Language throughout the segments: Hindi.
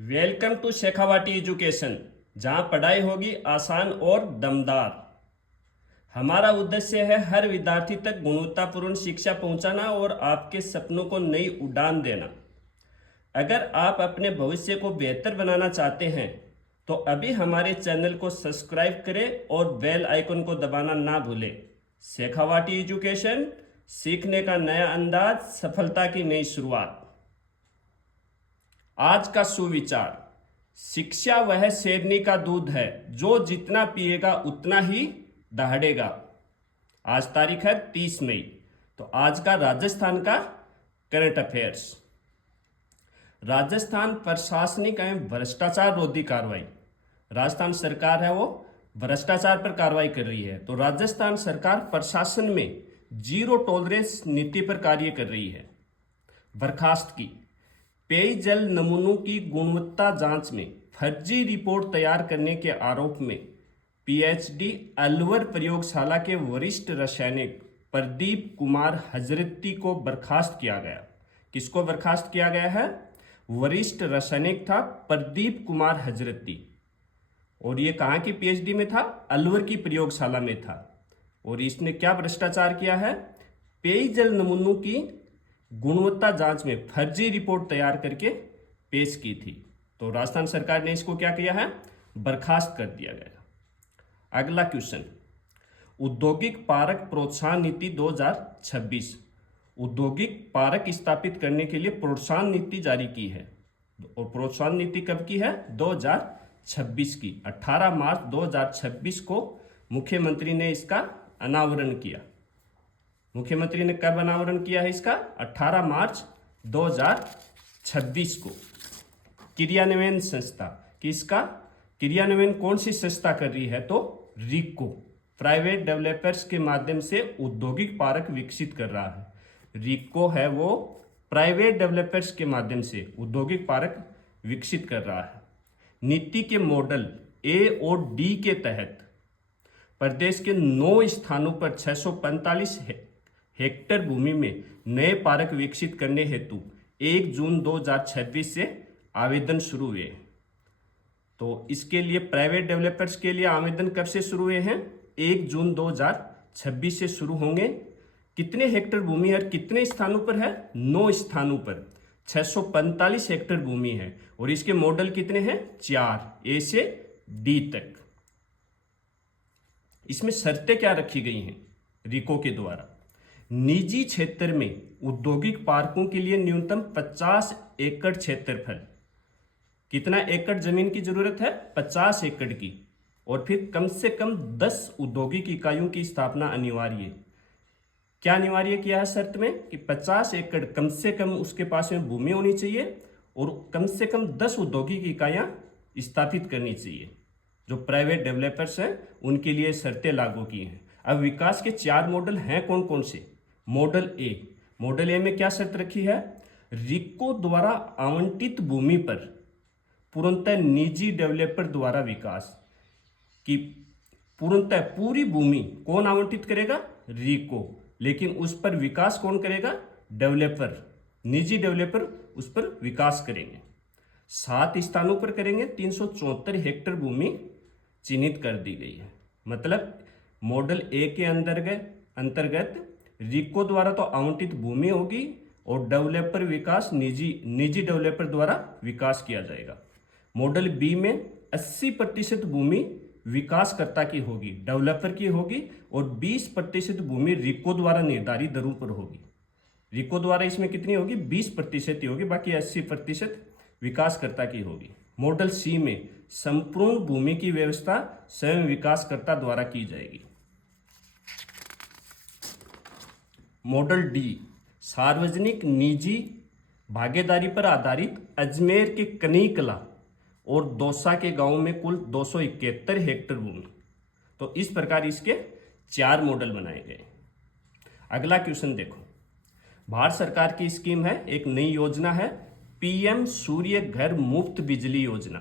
वेलकम टू शेखावाटी एजुकेशन, जहां पढ़ाई होगी आसान और दमदार। हमारा उद्देश्य है हर विद्यार्थी तक गुणवत्तापूर्ण शिक्षा पहुंचाना और आपके सपनों को नई उड़ान देना। अगर आप अपने भविष्य को बेहतर बनाना चाहते हैं तो अभी हमारे चैनल को सब्सक्राइब करें और बेल आइकन को दबाना ना भूलें। शेखावाटी एजुकेशन, सीखने का नया अंदाज, सफलता की नई शुरुआत। आज का सुविचार: शिक्षा वह शेरनी का दूध है जो जितना पिएगा उतना ही दहाड़ेगा। आज तारीख है 30 मई। तो आज का राजस्थान का करंट अफेयर्स। राजस्थान प्रशासनिक एवं भ्रष्टाचार रोधी कार्रवाई। राजस्थान सरकार है वो भ्रष्टाचार पर कार्रवाई कर रही है। तो राजस्थान सरकार प्रशासन में जीरो टॉलरेंस नीति पर कार्य कर रही है। बर्खास्त की। पेयजल नमूनों की गुणवत्ता जांच में फर्जी रिपोर्ट तैयार करने के आरोप में पीएचडी अलवर प्रयोगशाला के वरिष्ठ रासायनिक प्रदीप कुमार हजरती को बर्खास्त किया गया। किसको बर्खास्त किया गया है? वरिष्ठ रासायनिक था प्रदीप कुमार हजरती, और ये कहाँ की पीएचडी में था? अलवर की प्रयोगशाला में था। और इसने क्या भ्रष्टाचार किया है? पेयजल नमूनों की गुणवत्ता जांच में फर्जी रिपोर्ट तैयार करके पेश की थी। तो राजस्थान सरकार ने इसको क्या किया है? बर्खास्त कर दिया गया। अगला क्वेश्चन, औद्योगिक पार्क प्रोत्साहन नीति 2026। औद्योगिक पार्क स्थापित करने के लिए प्रोत्साहन नीति जारी की है। और प्रोत्साहन नीति कब की है? 2026 की। 18 मार्च 2026 को मुख्यमंत्री ने इसका अनावरण किया। मुख्यमंत्री ने कब अनावरण किया है इसका? 18 मार्च 2026 को। क्रियान्वयन संस्था, किसका क्रियान्वयन कौन सी संस्था कर रही है? तो रिको, प्राइवेट डेवलपर्स के माध्यम से औद्योगिक पार्क विकसित कर रहा है। रिको है वो प्राइवेट डेवलपर्स के माध्यम से औद्योगिक पार्क विकसित कर रहा है। नीति के मॉडल ए और डी के तहत प्रदेश के 9 स्थानों पर 645 हेक्टेयर भूमि में नए पार्क विकसित करने हेतु 1 जून 2026 से आवेदन शुरू हुए। तो इसके लिए प्राइवेट डेवलपर्स के लिए आवेदन कब से शुरू हुए हैं? 1 जून 2026 से शुरू होंगे। कितने हेक्टेयर भूमि और कितने स्थानों पर है? 9 स्थानों पर 645 हेक्टेयर भूमि है। और इसके मॉडल कितने हैं? 4, ए से डी तक। इसमें शर्तें क्या रखी गई हैं रिको के द्वारा? निजी क्षेत्र में औद्योगिक पार्कों के लिए न्यूनतम 50 एकड़ क्षेत्रफल। कितना एकड़ जमीन की जरूरत है? 50 एकड़ की। और फिर कम से कम 10 औद्योगिक इकाइयों की स्थापना अनिवार्य। क्या अनिवार्य किया है शर्त में? कि 50 एकड़ कम से कम उसके पास में भूमि होनी चाहिए और कम से कम 10 औद्योगिक इकाइयां स्थापित करनी चाहिए। जो प्राइवेट डेवलपर्स हैं उनके लिए शर्तें लागू की हैं। अब विकास के 4 मॉडल हैं कौन कौन से? मॉडल ए में क्या शर्त रखी है? रिको द्वारा आवंटित भूमि पर पूर्णतः निजी डेवलपर द्वारा विकास की पूर्णतः पूरी भूमि कौन आवंटित करेगा? रिको। लेकिन उस पर विकास कौन करेगा? डेवलपर, निजी डेवलपर उस पर विकास करेंगे। 7 स्थानों पर करेंगे। 374 हेक्टेयर भूमि चिन्हित कर दी गई है। मतलब मॉडल ए के अंतर्गत रिको द्वारा तो आवंटित भूमि होगी और डेवलपर विकास निजी डेवलपर द्वारा विकास किया जाएगा। मॉडल बी में 80% भूमि विकासकर्ता की होगी, डेवलपर की होगी, और 20% भूमि रिको द्वारा निर्धारित दरों पर होगी। रिको द्वारा इसमें कितनी होगी? 20% ही होगी, बाकी 80% विकासकर्ता की होगी। मॉडल सी में संपूर्ण भूमि की व्यवस्था स्वयं विकासकर्ता द्वारा की जाएगी। मॉडल डी सार्वजनिक निजी भागीदारी पर आधारित अजमेर के कनीकला और दौसा के गांव में कुल 271 हेक्टेयर भूमि। तो इस प्रकार इसके 4 मॉडल बनाए गए। अगला क्वेश्चन देखो, भारत सरकार की स्कीम है, एक नई योजना है, पीएम सूर्य घर मुफ्त बिजली योजना।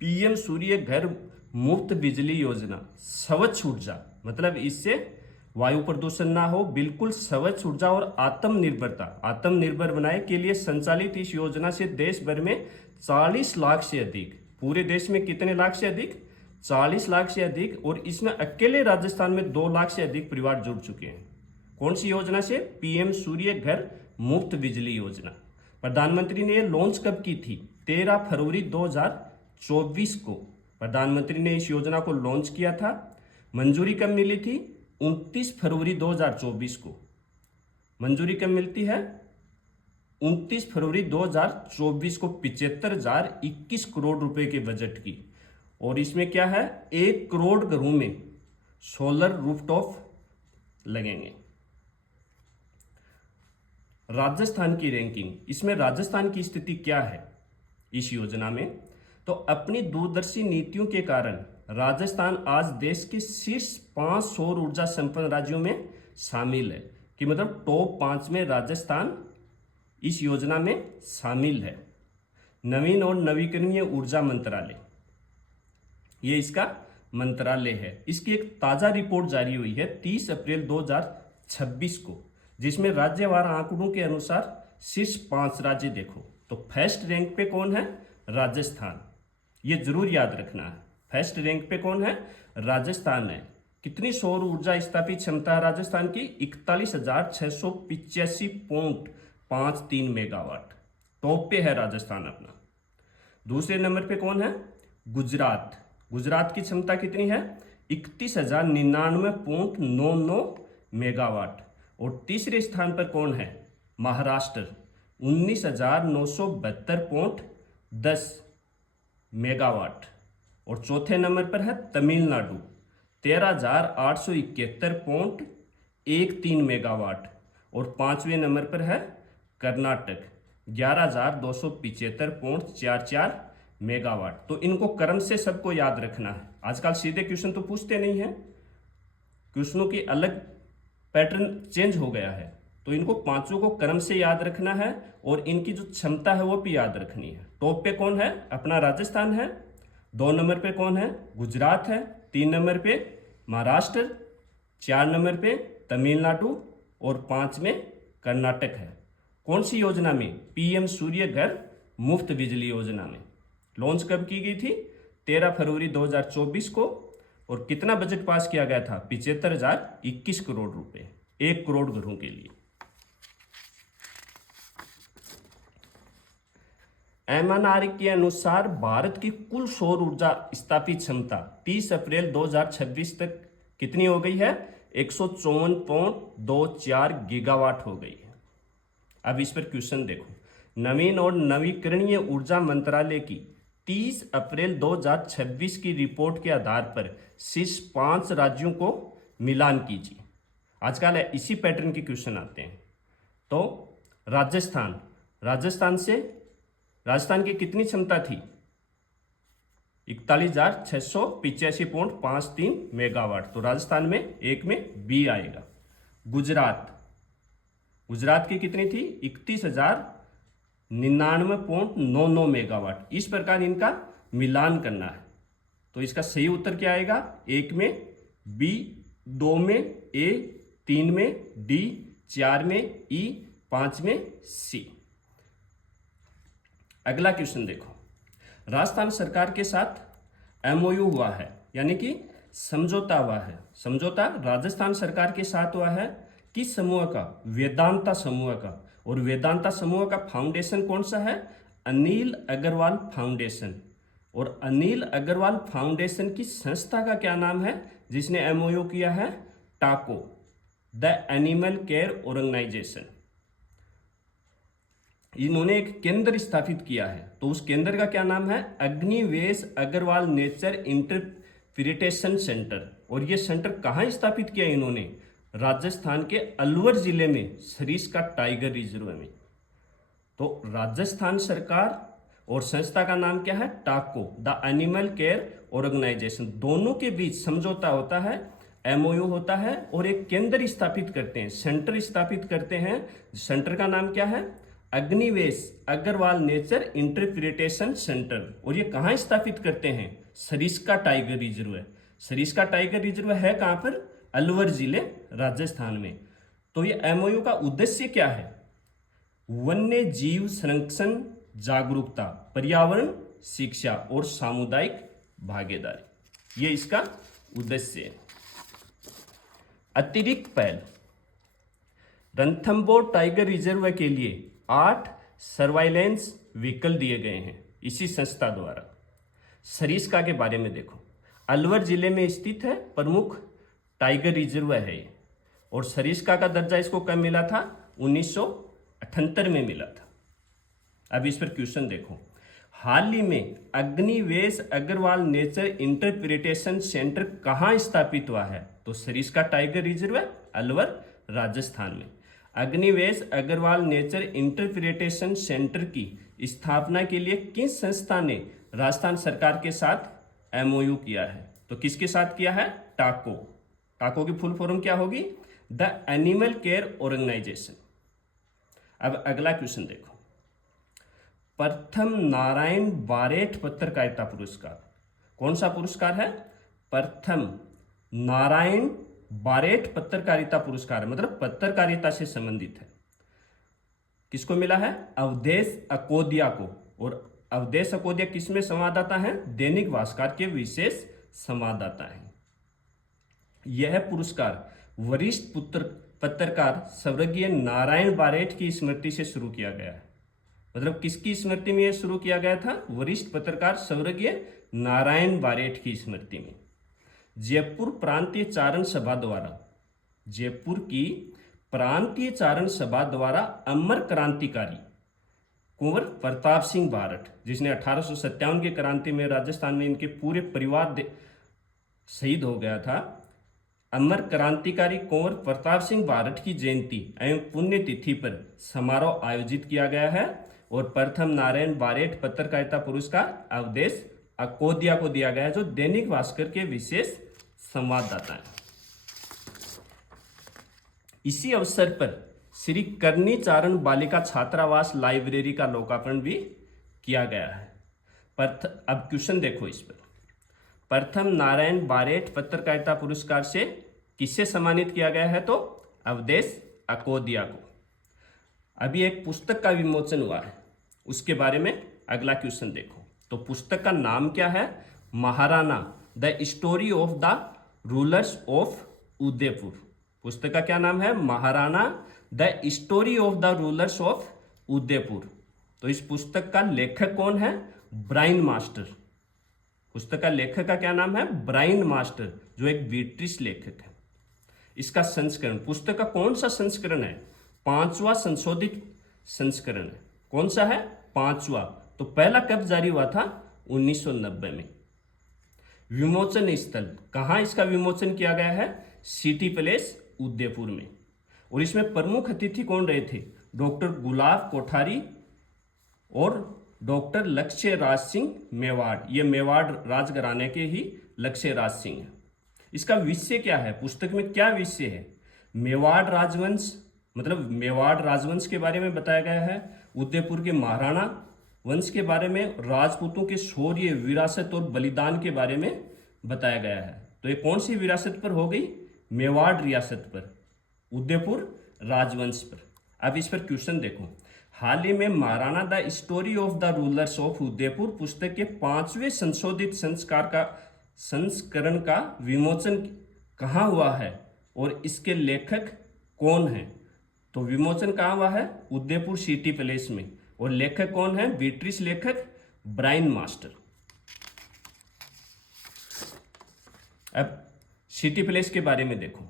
पीएम सूर्य घर मुफ्त बिजली योजना स्वच्छ ऊर्जा, मतलब इससे वायु प्रदूषण ना हो, बिल्कुल स्वच्छ ऊर्जा और आत्मनिर्भर बनाए के लिए संचालित इस योजना से देश भर में 40 लाख से अधिक, पूरे देश में कितने लाख से अधिक? 40 लाख से अधिक, और इसमें अकेले राजस्थान में 2 लाख से अधिक परिवार जुड़ चुके हैं। कौन सी योजना से? पीएम सूर्य घर मुफ्त बिजली योजना। प्रधानमंत्री ने ये लॉन्च कब की थी? 13 फरवरी 2024 को प्रधानमंत्री ने इस योजना को लॉन्च किया था। मंजूरी कब मिली थी? 29 फरवरी 2024 को। मंजूरी कब मिलती है? 29 फरवरी 2024 को 75,021 करोड़ रुपए के बजट की। और इसमें क्या है? 1 करोड़ घरों में सोलर रूफटॉप लगेंगे। राजस्थान की रैंकिंग, इसमें राजस्थान की स्थिति क्या है इस योजना में? तो अपनी दूरदर्शी नीतियों के कारण राजस्थान आज देश के शीर्ष 5 सौर ऊर्जा संपन्न राज्यों में शामिल है, कि मतलब टॉप 5 में राजस्थान इस योजना में शामिल है। नवीन और नवीकरणीय ऊर्जा मंत्रालय, ये इसका मंत्रालय है। इसकी एक ताजा रिपोर्ट जारी हुई है 30 अप्रैल 2026 को, जिसमें राज्यवार आंकड़ों के अनुसार शीर्ष 5 राज्य देखो। तो फर्स्ट रैंक पे कौन है? राजस्थान। ये जरूर याद रखना है, फर्स्ट रैंक पे कौन है? राजस्थान है। कितनी सौर ऊर्जा स्थापित क्षमता है राजस्थान की? 41,685.53 मेगावाट। टॉप पे है राजस्थान अपना। दूसरे नंबर पे कौन है? गुजरात। गुजरात की क्षमता कितनी है? 31,099.99 मेगावाट। और तीसरे स्थान पर कौन है? महाराष्ट्र, 19,972.10 मेगावाट। और चौथे नंबर पर है तमिलनाडु, 13,871.13 मेगावाट। और पांचवें नंबर पर है कर्नाटक, 11,275.44 मेगावाट। तो इनको क्रम से सबको याद रखना है। आजकल सीधे क्वेश्चन तो पूछते नहीं है, क्वेश्चनों की अलग पैटर्न चेंज हो गया है। तो इनको पांचों को क्रम से याद रखना है और इनकी जो क्षमता है वो भी याद रखनी है। टॉप पे कौन है? अपना राजस्थान है। 2 नंबर पे कौन है? गुजरात है। 3 नंबर पे महाराष्ट्र, 4 नंबर पे तमिलनाडु और 5 में कर्नाटक है। कौन सी योजना में? पीएम सूर्य घर मुफ्त बिजली योजना में। लॉन्च कब की गई थी? 13 फरवरी 2024 को। और कितना बजट पास किया गया था? 75,021 करोड़ रुपए, 1 करोड़ घरों के लिए। एमएनआर के अनुसार भारत की कुल सौर ऊर्जा स्थापित क्षमता 30 अप्रैल 2026 तक कितनी हो गई है? 154.24 गीगावाट हो गई है। अब इस पर क्वेश्चन देखो। नवीन और नवीकरणीय ऊर्जा मंत्रालय की 30 अप्रैल 2026 की रिपोर्ट के आधार पर शीर्ष 5 राज्यों को मिलान कीजिए। आजकल इसी पैटर्न के क्वेश्चन आते हैं। तो राजस्थान की कितनी क्षमता थी? 41,685.53 मेगावाट। तो राजस्थान में एक में बी आएगा। गुजरात की कितनी थी? 31,099.99 मेगावाट। इस प्रकार इनका मिलान करना है। तो इसका सही उत्तर क्या आएगा? 1 में बी, 2 में ए, 3 में डी, 4 में ई, 5 में सी। अगला क्वेश्चन देखो। राजस्थान सरकार के साथ एमओयू हुआ है, यानी कि समझौता हुआ है। समझौता राजस्थान सरकार के साथ हुआ है किस समूह का? वेदांता समूह का। और वेदांता समूह का फाउंडेशन कौन सा है? अनिल अग्रवाल फाउंडेशन। और अनिल अग्रवाल फाउंडेशन की संस्था का क्या नाम है जिसने एमओयू किया है? टाको, द एनिमल केयर ऑर्गेनाइजेशन। इन्होंने एक केंद्र स्थापित किया है। तो उस केंद्र का क्या नाम है? Agnivesh Agarwal nature interpretation centre. और ये सेंटर कहाँ स्थापित किया इन्होंने? राजस्थान के अलवर जिले में सरिस्का टाइगर रिजर्व में। तो राजस्थान सरकार और संस्था का नाम क्या है? टाको, द एनिमल केयर ऑर्गेनाइजेशन। दोनों के बीच समझौता होता है, एमओयू होता है, और एक केंद्र स्थापित करते हैं, सेंटर स्थापित करते हैं। सेंटर का नाम क्या है? Agnivesh Agarwal nature interpretation centre. और ये कहाँ स्थापित करते हैं? सरिस्का टाइगर रिजर्व है। सरिस्का टाइगर रिजर्व है कहाँ पर? अलवर जिले राजस्थान में। तो ये एमओयू का उद्देश्य क्या है? वन्य जीव संरक्षण जागरूकता, पर्यावरण शिक्षा और सामुदायिक भागीदारी, ये इसका उद्देश्य है। अतिरिक्त पहल, रणथंभौर टाइगर रिजर्व के लिए 8 सर्वाइलेंस व्हीकल दिए गए हैं इसी संस्था द्वारा। सरिस्का के बारे में देखो, अलवर जिले में स्थित है, प्रमुख टाइगर रिजर्व है ये। और सरिस्का का दर्जा इसको कब मिला था? 1978 में मिला था। अब इस पर क्वेश्चन देखो, हाल ही में Agnivesh Agarwal nature interpretation centre कहाँ स्थापित हुआ है? तो सरिस्का टाइगर रिजर्व अलवर राजस्थान में। Agnivesh Agarwal nature interpretation centre की स्थापना के लिए किस संस्था ने राजस्थान सरकार के साथ एमओयू किया है? तो किसके साथ किया है? टाको। टाको की फुल फॉर्म क्या होगी? The animal care organisation. अब अगला क्वेश्चन देखो, प्रथम नारायण बारेठ पत्रकारिता पुरस्कार कौन सा पुरस्कार है? प्रथम नारायण बारेठ पत्रकारिता पुरस्कार, मतलब पत्रकारिता से संबंधित है। किसको मिला है? अवधेश अकोदिया को। और अवधेश अकोदिया किसमें संवाददाता हैं? दैनिक भास्कर के विशेष संवाददाता हैं। यह पुरस्कार वरिष्ठ पत्रकार स्वर्गीय नारायण बारेठ की स्मृति से शुरू किया गया है। मतलब किसकी स्मृति में यह शुरू किया गया था? वरिष्ठ पत्रकार स्वर्गीय नारायण बारेठ की स्मृति में। जयपुर प्रांतीय चारण सभा द्वारा, जयपुर की प्रांतीय चारण सभा द्वारा अमर क्रांतिकारी कुंवर प्रताप सिंह बारठ, जिसने 1857 की क्रांति में राजस्थान में इनके पूरे परिवार शहीद हो गया था, अमर क्रांतिकारी कुंवर प्रताप सिंह बारठ की जयंती एवं पुण्यतिथि पर समारोह आयोजित किया गया है। और प्रथम नारायण बारेठ पत्रकारिता पुरस्कार अवधेश अकोदिया को दिया गया है, जो दैनिक भास्कर के विशेष संवाददाता हैं। इसी अवसर पर श्री करनी चारण बालिका छात्रावास लाइब्रेरी का लोकार्पण भी किया गया है। अब क्वेश्चन देखो इस पर, प्रथम नारायण बारेठ पत्रकारिता पुरस्कार से किसे सम्मानित किया गया है? तो अवधेश अकोदिया को। अभी एक पुस्तक का विमोचन हुआ है, उसके बारे में अगला क्वेश्चन देखो। तो पुस्तक का नाम क्या है? Maharana the story of the rulers of Udaipur. पुस्तक का क्या नाम है? Maharana the story of the rulers of Udaipur. तो इस पुस्तक का लेखक कौन है? Brian master. पुस्तक का लेखक का क्या नाम है? ब्राइन मास्टर, जो एक ब्रिटिश लेखक है। इसका संस्करण, पुस्तक का कौन सा संस्करण है? 5वां संशोधित संस्करण है। कौन सा है? 5वां। तो पहला कब जारी हुआ था? 1990 में। विमोचन स्थल, कहाँ इसका विमोचन किया गया है? सिटी पैलेस उदयपुर में। और इसमें प्रमुख अतिथि कौन रहे थे? डॉक्टर गुलाब कोठारी और डॉक्टर लक्ष्य राज सिंह मेवाड़। ये मेवाड़ राजघराने के ही लक्ष्य राज सिंह है। इसका विषय क्या है? पुस्तक में क्या विषय है? मेवाड़ राजवंश, मतलब मेवाड़ राजवंश के बारे में बताया गया है। उदयपुर के महाराणा वंश के बारे में, राजपूतों के शौर्य, विरासत और बलिदान के बारे में बताया गया है। तो ये कौन सी विरासत पर हो गई? मेवाड़ रियासत पर, उदयपुर राजवंश पर। अब इस पर क्वेश्चन देखो, हाल ही में Maharana the story of the rulers of Udaipur पुस्तक के 5वें संशोधित संस्करण का विमोचन कहाँ हुआ है और इसके लेखक कौन है? तो विमोचन कहाँ हुआ है? उदयपुर सिटी पैलेस में। और लेखक कौन है? ब्रिटिश लेखक ब्राइन मास्टर। अब सिटी पैलेस के बारे में देखो।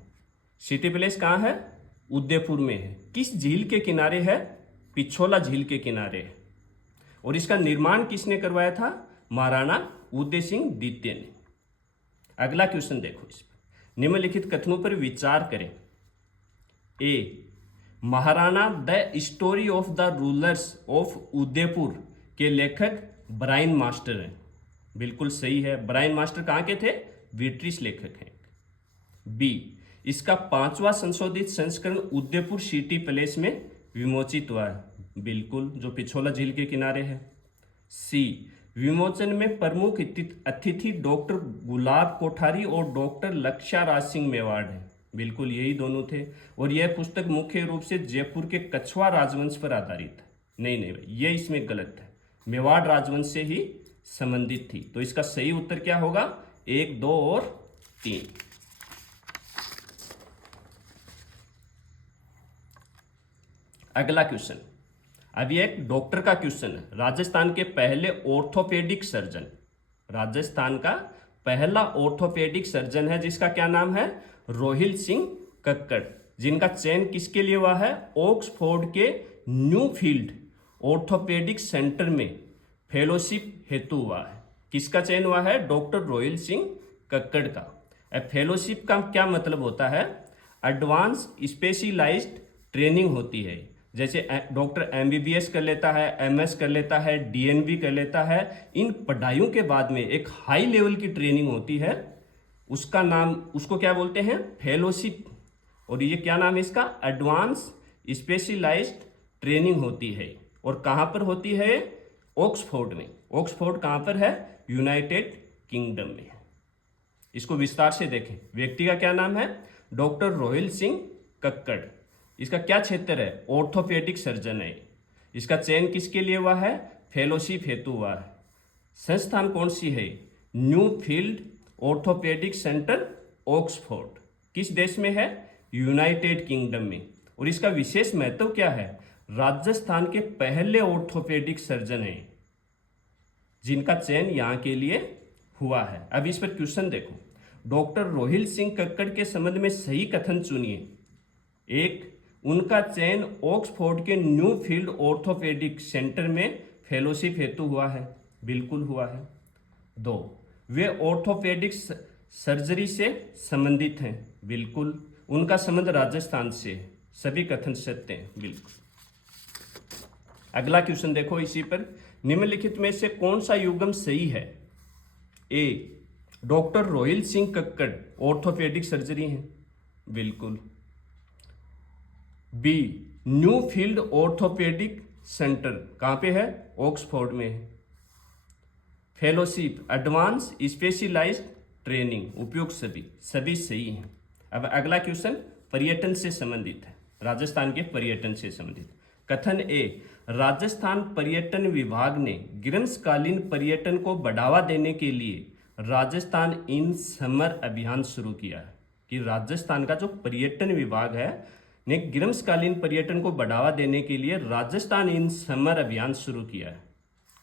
सिटी पैलेस कहाँ है? उदयपुर में है। किस झील के किनारे है? पिछोला झील के किनारे है। और इसका निर्माण किसने करवाया था? महाराणा उदय सिंह द्वितीय ने। अगला क्वेश्चन देखो इस पर, निम्नलिखित कथनों पर विचार करें। A, Maharana the story of the rulers of Udaipur के लेखक ब्राइन मास्टर हैं। बिल्कुल सही है। ब्राइन मास्टर कहाँ के थे? ब्रिटिश लेखक हैं। बी, इसका 5वां संशोधित संस्करण उदयपुर सिटी पैलेस में विमोचित हुआ है। बिल्कुल, जो पिछोला झील के किनारे है। सी, विमोचन में प्रमुख अतिथि डॉक्टर गुलाब कोठारी और डॉक्टर लक्ष्य राज सिंह मेवाड़ है। बिल्कुल यही दोनों थे। और यह पुस्तक मुख्य रूप से जयपुर के कछवा राजवंश पर आधारित है। नहीं नहीं भाई, ये इसमें गलत है, मेवाड़ राजवंश से ही संबंधित थी। तो इसका सही उत्तर क्या होगा? 1, 2 और 3। अगला क्वेश्चन, अभी एक डॉक्टर का क्वेश्चन है। राजस्थान के पहले ऑर्थोपेडिक सर्जन, राजस्थान का पहला ऑर्थोपेडिक सर्जन है जिसका क्या नाम है? रोहिल सिंह कक्कड़, जिनका चयन किसके लिए हुआ है? ऑक्सफोर्ड के न्यू फील्ड ऑर्थोपेडिक सेंटर में फेलोशिप हेतु हुआ है। किसका चयन हुआ है? डॉक्टर रोहिल सिंह कक्कड़ का। फेलोशिप का क्या मतलब होता है? एडवांस स्पेशलाइज्ड ट्रेनिंग होती है। जैसे डॉक्टर एमबीबीएस कर लेता है, एमएस कर लेता है, डीएनबी कर लेता है, इन पढ़ाइयों के बाद में एक हाई लेवल की ट्रेनिंग होती है, उसका नाम, उसको क्या बोलते हैं? फेलोशिप। और ये क्या नाम है इसका? एडवांस स्पेशलाइज्ड ट्रेनिंग होती है। और कहाँ पर होती है? ऑक्सफोर्ड में। ऑक्सफोर्ड कहाँ पर है? यूनाइटेड किंगडम में। इसको विस्तार से देखें। व्यक्ति का क्या नाम है? डॉक्टर रोहिल सिंह कक्कड़। इसका क्या क्षेत्र है? ऑर्थोपेडिक सर्जन है। इसका चयन किसके लिए हुआ है? फेलोशिप हेतु हुआ है। संस्थान कौन सी है? New field orthopaedic centre Oxford. किस देश में है? यूनाइटेड किंगडम में। और इसका विशेष महत्व क्या है? राजस्थान के पहले ऑर्थोपेडिक सर्जन हैं जिनका चयन यहां के लिए हुआ है। अब इस पर क्वेश्चन देखो। डॉक्टर रोहिल सिंह कक्कड़ के संबंध में सही कथन चुनिए। 1, उनका चयन ऑक्सफोर्ड के न्यू फील्ड ऑर्थोपेडिक सेंटर में फेलोशिप हेतु हुआ है। बिल्कुल हुआ है। 2, वे ऑर्थोपेडिक सर्जरी से संबंधित हैं। बिल्कुल। उनका संबंध राजस्थान से है। सभी कथन सत्य हैं। बिल्कुल। अगला क्वेश्चन देखो इसी पर। निम्नलिखित में से कौन सा युग्म सही है? A, doctor Rohil Singh Kakkar orthopaedic surgery हैं। बिल्कुल। B, new field orthopaedic centre कहां पे है? ऑक्सफोर्ड में है। फेलोशिप एडवांस स्पेशलाइज्ड ट्रेनिंग, उपयुक्त सभी सही हैं। अब अगला क्वेश्चन पर्यटन से संबंधित है, राजस्थान के पर्यटन से संबंधित। कथन ए, राजस्थान पर्यटन विभाग ने ग्रीष्मकालीन पर्यटन को बढ़ावा देने के लिए राजस्थान इन समर अभियान शुरू किया है। कि राजस्थान का जो पर्यटन विभाग है ने ग्रीष्मकालीन पर्यटन को बढ़ावा देने के लिए राजस्थान इन समर अभियान शुरू किया है।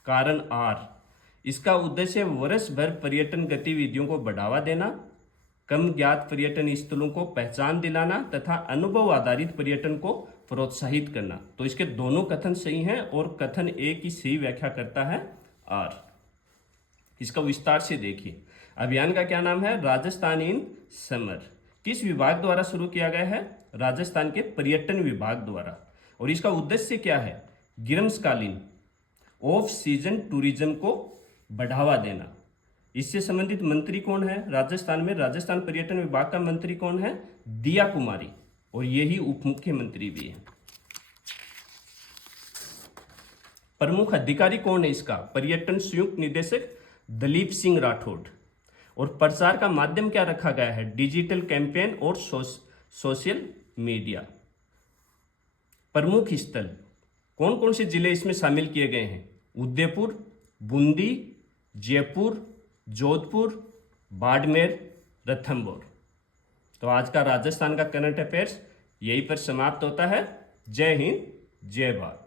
कारण आर, इसका उद्देश्य वर्ष भर पर्यटन गतिविधियों को बढ़ावा देना, कम ज्ञात पर्यटन स्थलों को पहचान दिलाना तथा अनुभव आधारित पर्यटन को प्रोत्साहित करना। तो इसके दोनों कथन सही हैं और कथन ए की सही व्याख्या करता है आर। इसका विस्तार से देखिए। अभियान का क्या नाम है? Rajasthan in summer. किस विभाग द्वारा शुरू किया गया है? राजस्थान के पर्यटन विभाग द्वारा। और इसका उद्देश्य क्या है? ग्रीष्मकालीन ऑफ सीजन टूरिज्म को बढ़ावा देना। इससे संबंधित मंत्री कौन है राजस्थान में? राजस्थान पर्यटन विभाग का मंत्री कौन है? दिया कुमारी, और यही उप मुख्यमंत्री भी है। प्रमुख अधिकारी कौन है इसका? पर्यटन संयुक्त निदेशक दलीप सिंह राठौड़। और प्रचार का माध्यम क्या रखा गया है? डिजिटल कैंपेन और सोशल मीडिया। प्रमुख स्थल कौन कौन से जिले इसमें शामिल किए गए हैं? उदयपुर, बूंदी, जयपुर, जोधपुर, बाड़मेर, रणथंभौर। तो आज का राजस्थान का करंट अफेयर्स यहीं पर समाप्त होता है। जय हिंद, जय भारत।